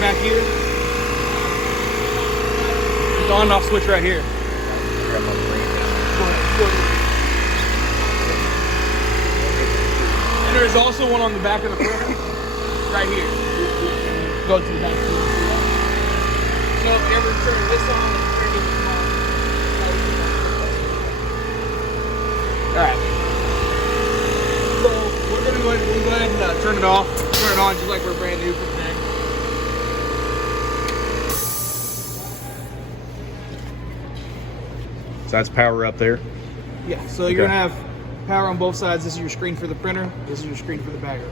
back here. The on and off switch right here. And there's also one on the back of the printer, right here. Go to the back. So if you ever turn this on, turn this on. All right. So we're gonna go ahead and turn it off, turn it on just like we're brand new for the day. So that's power up there. Yeah. So you're gonna have power on both sides. This is your screen for the printer. This is your screen for the bagger.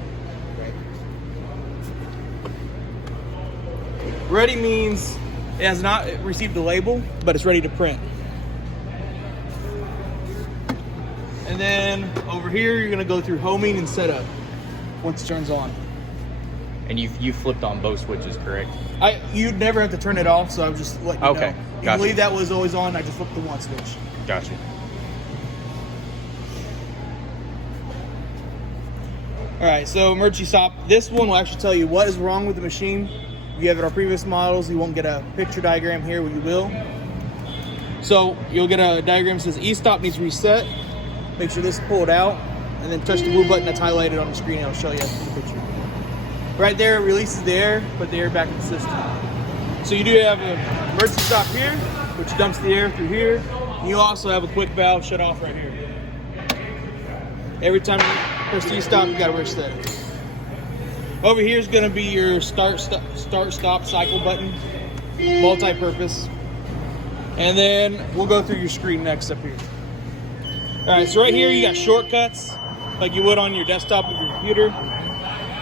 Ready means it has not received a label, but it's ready to print. And then over here, you're gonna go through homing and setup once it turns on. And you flipped on both switches, correct? You'd never have to turn it off, so I'm just letting you know. You gotcha. believe that was always on, I just flipped the one switch. Gotcha. All right, so emergency stop. This one will actually tell you what is wrong with the machine. If you have it on previous models, you won't get a picture diagram here, but you will. So you'll get a diagram that says E-stop needs reset. Make sure this is pulled out, and then touch the blue button that's highlighted on the screen. It'll show you the picture. Right there, it releases the air, put the air back in the system. So you do have an emergency stop here, which dumps the air through here. And you also have a quick valve shut off right here. Every time you press the E-stop, you gotta reset it. Over here is going to be your start stop cycle button, multi-purpose, and then we'll go through your screen next up here. All right, so right here you got shortcuts like you would on your desktop of your computer.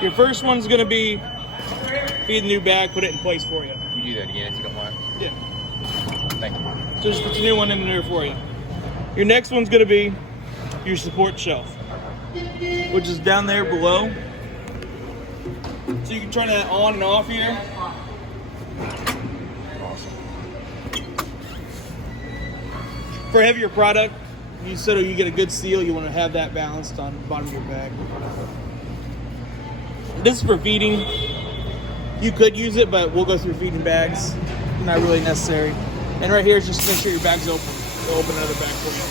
Your first one's going to be feed the new bag, put it in place for you. Can you do that again if you don't mind? Yeah. Thank you. So just put the new one in there for you. Your next one's going to be your support shelf, which is down there below. So you can turn that on and off here. For a heavier product, so you get a good seal, you want to have that balanced on the bottom of your bag. This is for feeding. You could use it, but we'll go through feeding bags. Not really necessary. And right here is just to make sure your bag's open. We'll open another bag for you.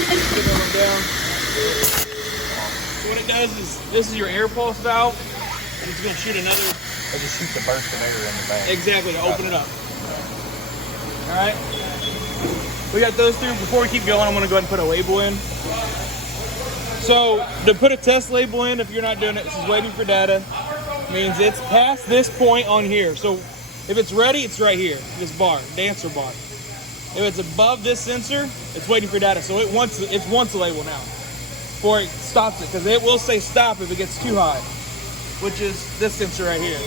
Put that one down. What it does is, this is your air pulse valve, and it's going to shoot another. Or just shoot the burst of air in the bag. Exactly, to open it up. All right. We got those through. Before we keep going, I'm going to go ahead and put a label in. So to put a test label in, if you're not doing it, this is waiting for data. Means it's past this point on here. So if it's ready, it's right here, this bar, dancer bar. If it's above this sensor, it's waiting for data. So it wants the label now. Before it stops it, because it will say stop if it gets too high, which is this sensor right here.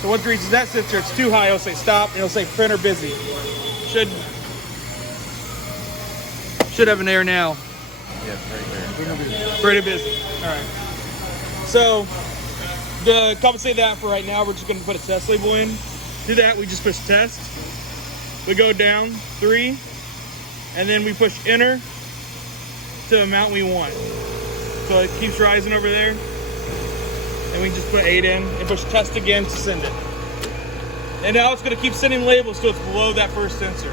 So once it reaches that sensor, it's too high, it'll say stop, and it'll say printer busy. Should have an error now. Yeah, right there. Pretty busy. All right. So to compensate that for right now, we're just going to put a test label in. Do that, we just push test. We go down 3, and then we push enter to the amount we want. So it keeps rising over there, and we just put 8 in and push test again to send it. And now it's going to keep sending labels so it's below that first sensor,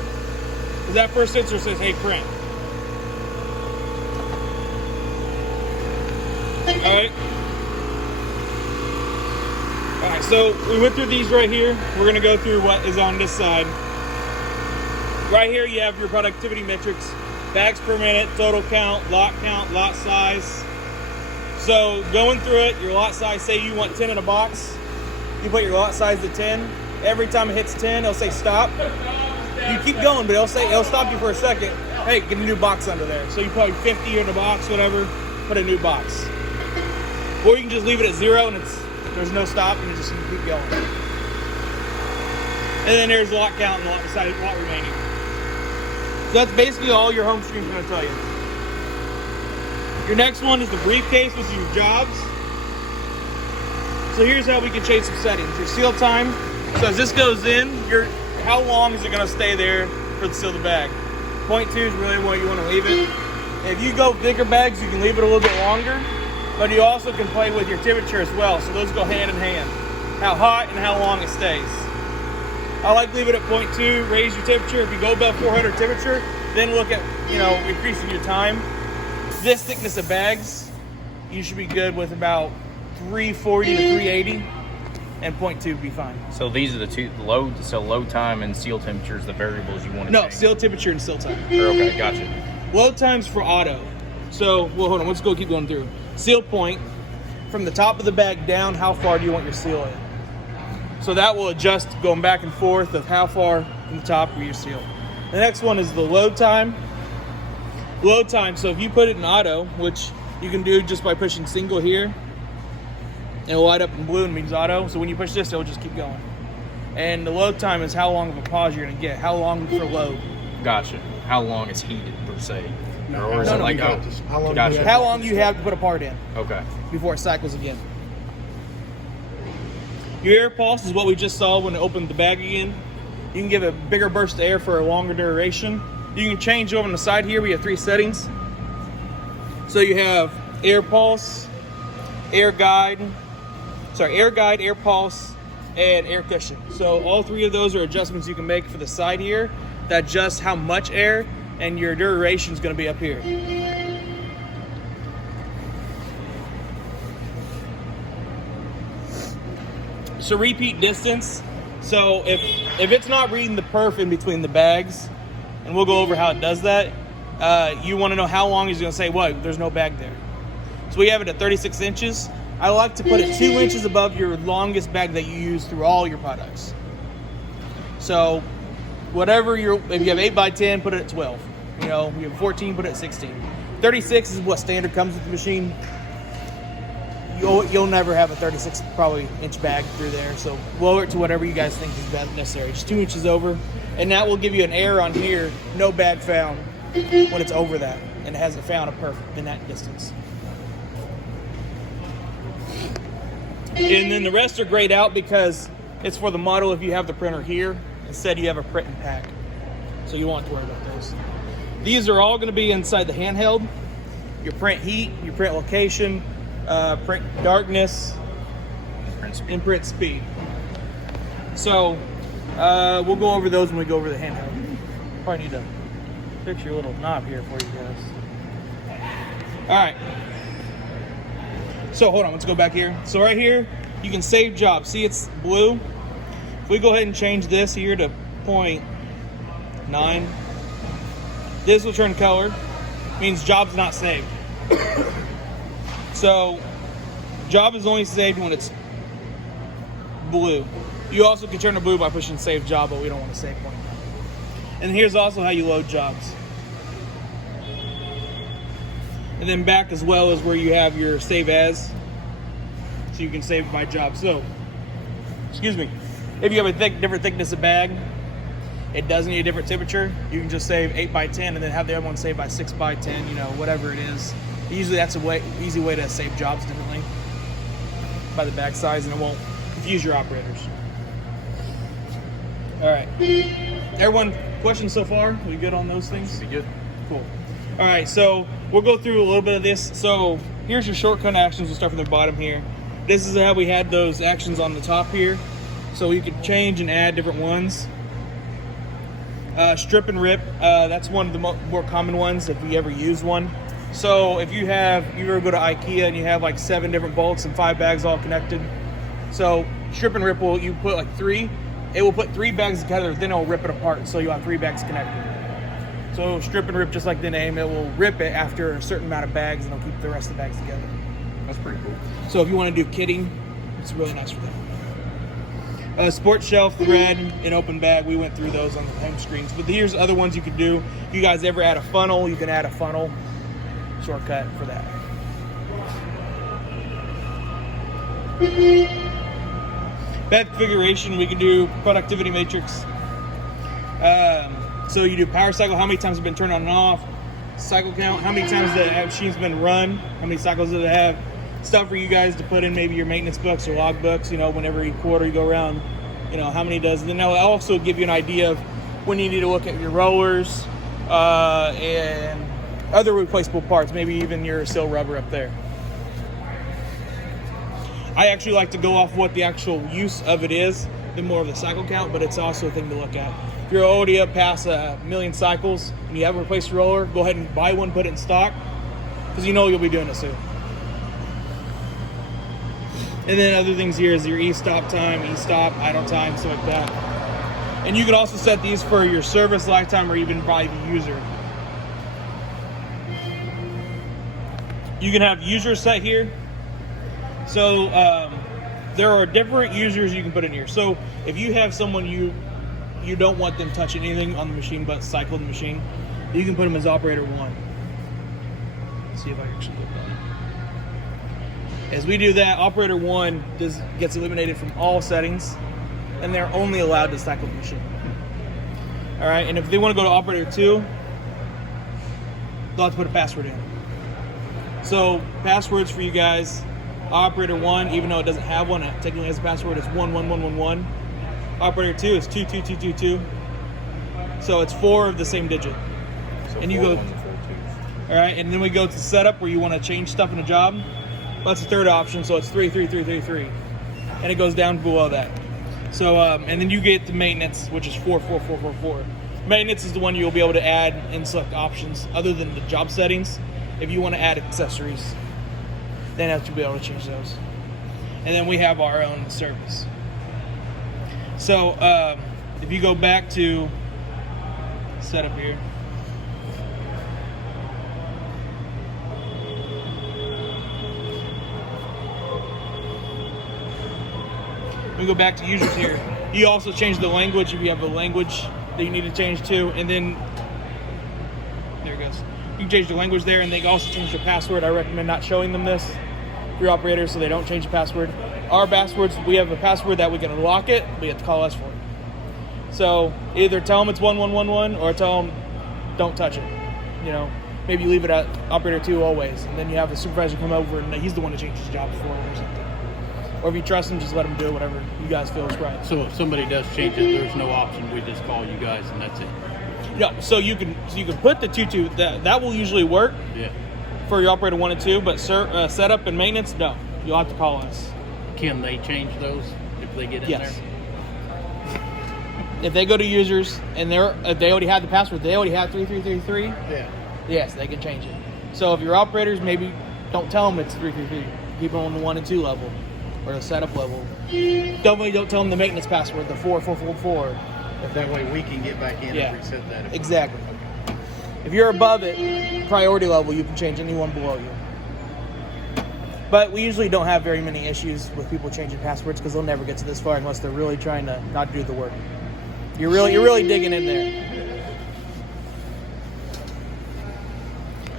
because that first sensor says hey print. Alright, so we went through these right here. We're going to go through what is on this side. Right here you have your productivity metrics: bags per minute, total count, lot size. So going through it, your lot size, say you want 10 in a box, you put your lot size to 10. Every time it hits 10, it'll say stop. You keep going, but it'll stop you for a second. Hey, get a new box under there. So you put 50 in a box, whatever, put a new box. Or you can just leave it at 0 and there's no stop, and you just keep going. And then there's lot count and lot remaining. So that's basically all your home screen is going to tell you. Your next one is the briefcase, which is your jobs. So here's how we can change some settings. Your seal time. So as this goes in, how long is it going to stay there for the seal the bag? 0.2 is really what you want to leave it. If you go bigger bags, you can leave it a little bit longer. but you also can play with your temperature as well. So those go hand in hand. How hot and how long it stays. I like to leave it at 0.2, raise your temperature. If you go above 400 temperature, then look at, increasing your time. This thickness of bags, you should be good with about 340 to 380, and 0.2 would be fine. So these are the two load time and seal temperature is the variables you want to No, change. seal temperature and seal time. Okay, gotcha. Load time's for auto. So, well, hold on, let's keep going through. Seal point, from the top of the bag down, how far do you want your seal in? So that will adjust going back and forth of how far from the top of your seal. The next one is the load time. Load time, so if you put it in auto, which you can do just by pushing single here, it'll light up in blue and means auto. So when you push this, it'll just keep going. And the load time is how long of a pause you're gonna get, how long for load. Gotcha. How long is heated per se? No, Or is it like, oh, how long gotcha. How long you have to put a part in Okay. before it cycles again. Your air pulse is what we just saw when it opened the bag again. You can give a bigger burst of air for a longer duration. You can change over on the side here. We have 3 settings. So you have air pulse, air guide, air pulse, and air cushion. So all 3 of those are adjustments you can make for the side here that adjust how much air, and your duration is going to be up here. So repeat distance. So if it's not reading the perf in between the bags, and we'll go over how it does that, you want to know how long he's going to say, what, there's no bag there. So we have it at 36 inches. I like to put it 2 inches above your longest bag that you use through all your products. So whatever if you have 8x10, put it at 12. You have 14, put it at 16. 36 is what standard comes with the machine. You'll never have a 36 probably inch bag through there. So lower it to whatever you guys think is necessary. Just 2 inches over. And that will give you an error on here, no bag found, when it's over that. And it hasn't found a perf in that distance. And then the rest are grayed out because it's for the model if you have the printer here. Instead you have a print and pack. So you won't have to worry about those. These are all going to be inside the handheld. Your print heat, your print location, print darkness, and print speed. So we'll go over those when we go over the handheld. Probably need to fix your little knob here for you guys. All right. So hold on, let's go back here. So right here, you can save job. See, it's blue. If we go ahead and change this here to 0.9, this will turn color. Means job's not saved. So job is only saved when it's blue. You also can turn to blue by pushing save job, but we don't want to save 0.9. And here's also how you load jobs. And then back as well is where you have your save as. So you can save by job. So, excuse me, if you have a different thickness of bag, it does need a different temperature, you can just save 8x10 and then have the other one saved by 6x10, whatever it is. Usually that's a easy way to save jobs differently by the bag size, and it won't confuse your operators. All right. Everyone, questions so far? We good on those things? Be good. Cool. All right, so we'll go through a little bit of this. So here's your shortcut actions. We'll start from the bottom here. This is how we had those actions on the top here. So you could change and add different ones. Strip and rip, that's one of the more common ones if you ever use one. So if you ever go to IKEA and you have like 7 different bolts and 5 bags all connected. So strip and rip you put like 3. It will put 3 bags together, then it'll rip it apart. So you'll have 3 bags connected. So strip and rip, just like the name, it will rip it after a certain amount of bags and it'll keep the rest of the bags together. That's pretty cool. So if you want to do kitting, it's really nice for that. Sport shelf, thread, and open bag, we went through those on the home screens. But here's other ones you could do. If you guys ever add a funnel, you can add a funnel shortcut for that. Bag configuration, we can do productivity matrix. So you do power cycle, how many times it's been turned on and off, cycle count, how many times the machine's been run, how many cycles does it have, stuff for you guys to put in maybe your maintenance books or log books, whenever each quarter you go around, how many does. And then that'll also give you an idea of when you need to look at your rollers and other replaceable parts, maybe even your seal rubber up there. I actually like to go off what the actual use of it is than more of the cycle count, but it's also a thing to look at. If you're already up past 1,000,000 cycles and you haven't replaced your roller, go ahead and buy one, put it in stock, because you know you'll be doing it soon. And then other things here is your e-stop time, e-stop, idle time, stuff like that. And you can also set these for your service lifetime or even by the user. You can have users set here. So there are different users you can put in here. So if you have someone you don't want them touching anything on the machine but cycle the machine, you can put them as operator 1. Let's see if I can actually get that. As we do that, operator 1 gets eliminated from all settings, and they're only allowed to cycle the machine. All right, and if they want to go to operator 2, they'll have to put a password in. So passwords for you guys, operator 1, even though it doesn't have one, it technically has a password, it's 11111. Operator 2 is 22222. So it's 4 of the same digit. So and you go, all right, and then we go to setup where you want to change stuff in a job. Well, that's the third option, so it's 33333, and it goes down below that. So and then you get to maintenance, which is 44444. Maintenance is the one you'll be able to add and select options other than the job settings. If you want to add accessories, then you have to be able to change those. And then we have our own service. So if you go back to setup here, we go back to users here. You also change the language if you have a language that you need to change to, and then there it goes. You can change the language there, and they can also change the password. I recommend not showing them this for your operators so they don't change the password. Our passwords, we have a password that we can unlock it, but you have to call us for it. So either tell them it's 1111 or tell them don't touch it. You know, maybe you leave it at operator 2 always, and then you have a supervisor come over and he's the one to change his job for it or something. Or if you trust him, just let him do whatever you guys feel is right. So if somebody does change it, there's no option. We just call you guys and that's it. Yeah, so you can put the 22, that will usually work for your operator 1 and 2, but setup and maintenance, no. You'll have to call us. Can they change those if they get in there? If they go to users and if they already have the password, they already have 3333. Yeah. Yes, they can change it. So if your operators, maybe don't tell them it's 333. Keep them on the 1 and 2 level or the setup level. Don't tell them the maintenance password, the 4444. If that way we can get back in and reset that. Exactly. If you're above it, priority level, you can change anyone below you. But we usually don't have very many issues with people changing passwords because they'll never get to this far unless they're really trying to not do the work. You're really digging in there.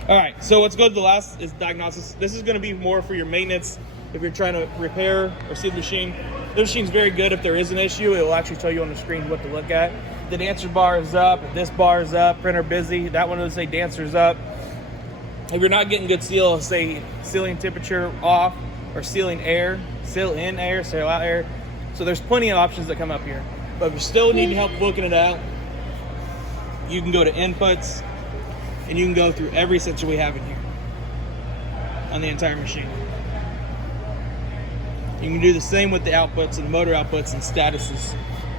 All right, so let's go to the last is diagnosis. This is going to be more for your maintenance if you're trying to repair or see the machine. The machine's very good. If there is an issue, it will actually tell you on the screen what to look at. The dancer bar is up. If this bar is up, printer busy. That one will say dancer's up. If you're not getting good seal, it'll say sealing temperature off or sealing air, seal in air, seal out air. So there's plenty of options that come up here. But if you still need help looking it out, you can go to inputs and you can go through every sensor we have in here on the entire machine. You can do the same with the outputs and motor outputs and statuses.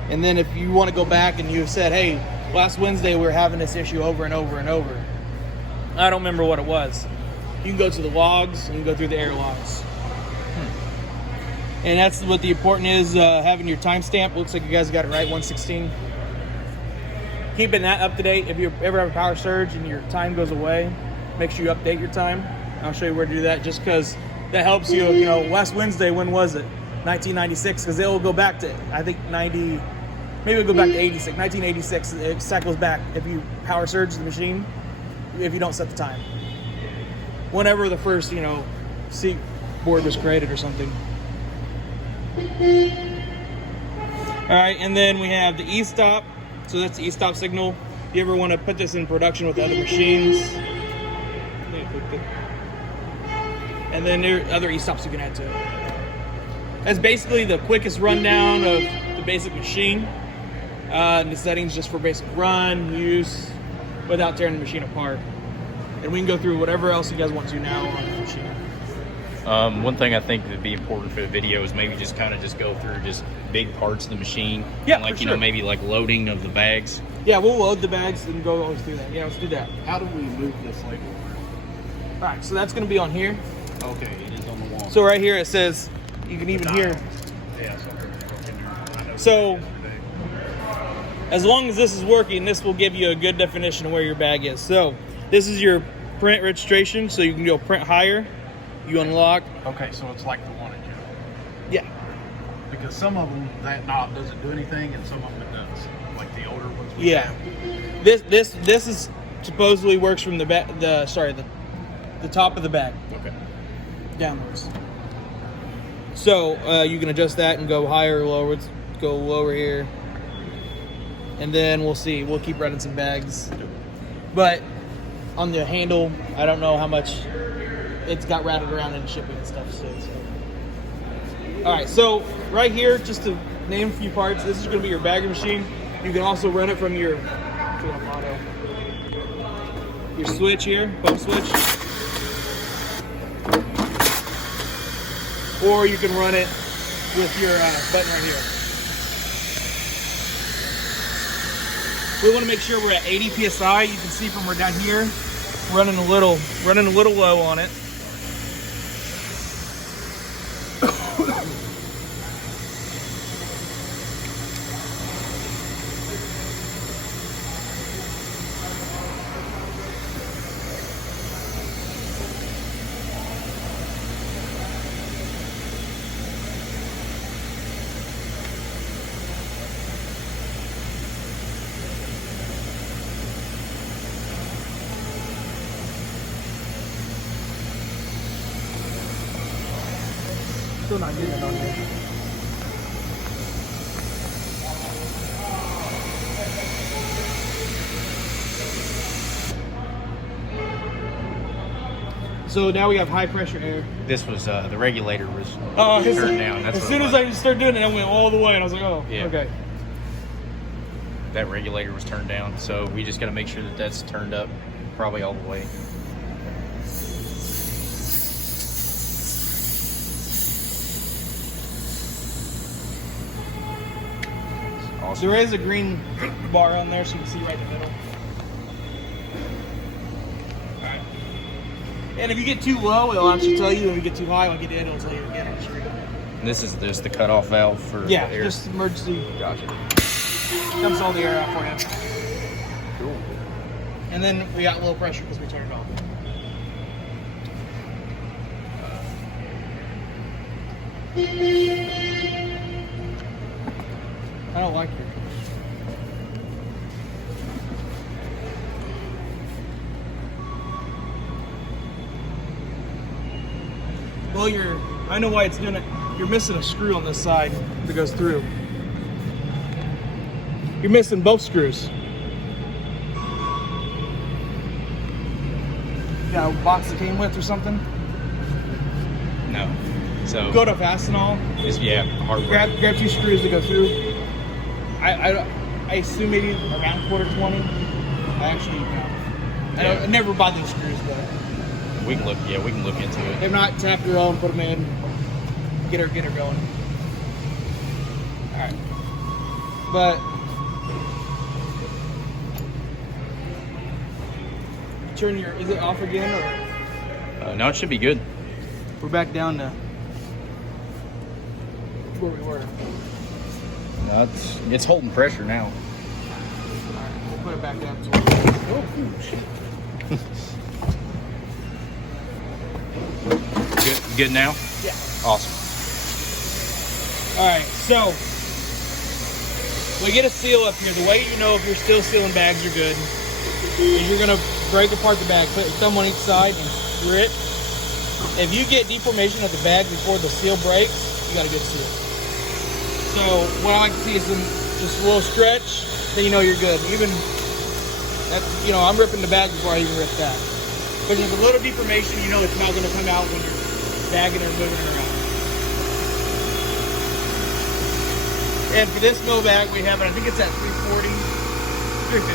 And then if you want to go back and you said, hey, last Wednesday we were having this issue over and over and over. I don't remember what it was. You can go to the logs and you can go through the error logs. And that's what the important is, having your timestamp. Looks like you guys got it right, 116. Keeping that up to date. If you ever have a power surge and your time goes away, make sure you update your time. I'll show you where to do that just because that helps you. You know, last Wednesday, when was it? 1996, because it will go back to, I think, 90, maybe it'll go back to 86. 1986, it cycles back if you power surge the machine, if you don't set the time. Whenever the first, seat board was created or something. All right, and then we have the e-stop. So that's the e-stop signal. If you ever want to put this in production with other machines. And then there are other e-stops you can add to it. That's basically the quickest rundown of the basic machine. And the settings just for basic run, use, without tearing the machine apart. And we can go through whatever else you guys want to now on the machine. One thing I think would be important for the video is maybe just kind of just go through just big parts of the machine. Yeah, and like for you know, sure. maybe like loading of the bags. Yeah, we'll load the bags and go always through that. Yeah, let's do that. How do we move this label? All right, so that's going to be on here. Okay, it is on the wall. So right here it says, you can even hear. Yeah, something's broken there. I know So- yesterday. As long as this is working, this will give you a good definition of where your bag is. So this is your print registration, so you can go print higher. You unlock. Okay, so it's like the one in Joe. Yeah. Because some of them, that knob doesn't do anything, and some of them it does. Like the older ones. We Yeah. have. This is supposedly works from the top of the bag Okay. downwards. So you can adjust that and go higher or lower. Go lower here. And then we'll see. We'll keep running some bags. But on the handle, I don't know how much it's got rattled around in shipping and stuff. So. All right, so right here, just to name a few parts, this is going to be your bagger machine. You can also run it from your switch here, pump switch. Or you can run it with your button right here. We want to make sure we're at 80 psi. You can see from we're down here, running a little low on it. Still not getting it on here. So now we have high pressure air. This was the regulator was Oh, turned down. That's as what soon it as was. I started doing it, I went all the way, and I was like, oh, Yeah. okay. That regulator was turned down, so we just got to make sure that that's turned up, probably all the way. Awesome. There is a green bar on there, so you can see right in the middle. Alright. And if you get too low, it'll actually tell you. If you get too high, like it did, it'll tell you again on the screen. And this is just the cutoff valve for Yeah, air. just emergency. Gotcha. Dumps all the air out for you. Cool. And then we got low pressure because we turned it off. I don't like it. Well, I know why it's doing it. You're missing a screw on this side that goes through. You're missing both screws. Got a box that came with or something? No. So Go to Fastenal. it's, yeah, hardware. Grab two screws to go through. I assume maybe around quarter 20. I actually I never buy those screws, but We can look. Yeah, we can look into it. if not, tap your own, put them in, get her going. All right, but turn your. Is it off again, or No, it should be good. we're back down to where we were? No, it's holding pressure now. All right, we'll put it back down to. Oh, shit. Good now. Yeah. Awesome. All right, so we get a seal up here. The way you know if you're still sealing bags are good is you're gonna break apart the bag, put your thumb on each side and screw it. If you get deformation of the bag before the seal breaks, you got a good seal. So what I like to see is just a little stretch, then you know you're good. Even that, I'm ripping the bag before I even rip that. But there's a little deformation, you know it's not gonna come out when you're bagging or moving it around. And for this mill bag, we have it, I think it's at 340, 350,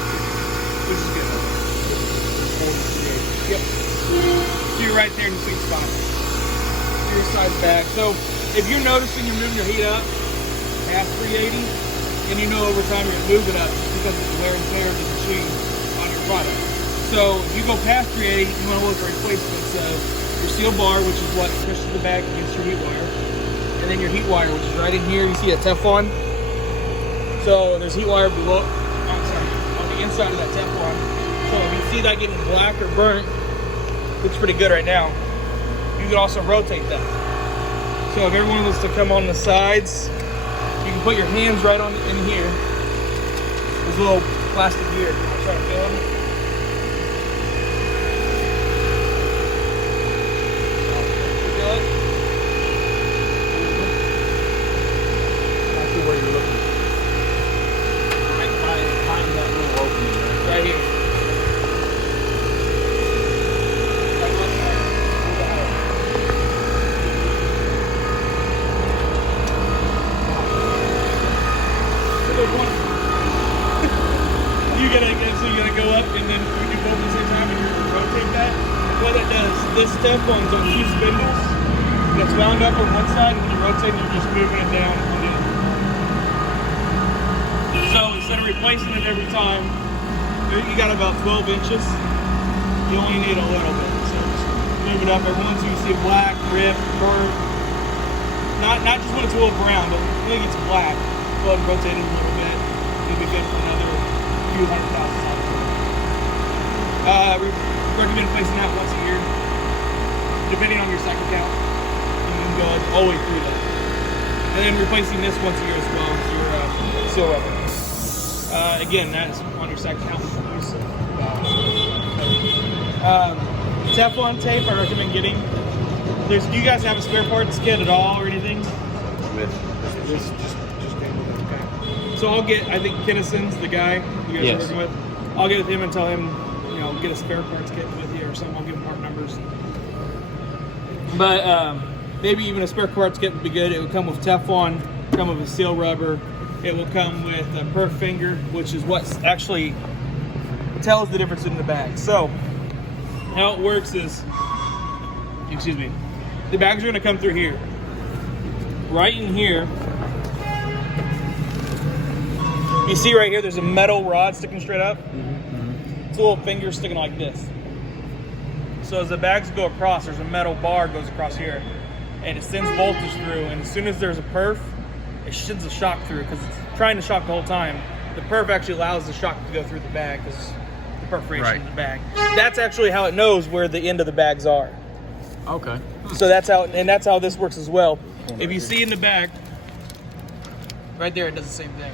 which is good. Yep. So you're right there in the sweet spot. your size bag. So if you're noticing you're moving your heat up past 380, and you know over time you're gonna move it up just because of the wear and tear of the machine on your product. So if you go past 380, you want to look for replacements of your seal bar, which is what pushes the bag against your heat wire, and then your heat wire, which is right in here. You see that Teflon? So there's heat wire below, on the inside of that Teflon. So if you see that getting black or burnt, looks pretty good right now. You can also rotate that. So if everyone was to come on the sides, you can put your hands right on in here. There's a little plastic gear. I'll try to feel them. Feel it? I see where you're looking. Find that little opening Right here. You're gonna go up and then you do both at the same time and you rotate that. What that does, this Teflon's on 2 spindles. It's wound up on one side and when you rotate it, you're just moving it down on the other. So instead of replacing it every time, you got about 12 inches. You only need a little bit. So just move it up every once you see black, rip, burn. Not just when it's a little brown, but when it gets black, go ahead and rotate it a little bit. It'll be good for another few $100,000. We recommend placing that once a year, depending on your cycle count. You can go always through that. And then replacing this once a year as well as your seal rubber. Again, that's on your cycle count. Teflon tape I recommend getting. Do you guys have a spare parts kit at all or anything? Just came with it. Okay. So I'll get, I think Kinnison's the guy you guys are working with. I'll get with him and tell him, get a spare parts kit with you or something. I'll give him part numbers. But maybe even a spare parts kit would be good. It would come with Teflon, come with a seal rubber. It will come with a perf finger, which is what actually tells the difference in the bag. So how it works is, the bags are going to come through here. Right in here, you see right here, there's a metal rod sticking straight up. It's a little finger sticking like this. So as the bags go across, there's a metal bar goes across here, and it sends voltage through. And as soon as there's a perf, it sends a shock through because it's trying to shock the whole time. The perf actually allows the shock to go through the bag because the perforation in the bag. That's actually how it knows where the end of the bags are. Okay. So that's how this works as well. If you see in the back, right there, it does the same thing.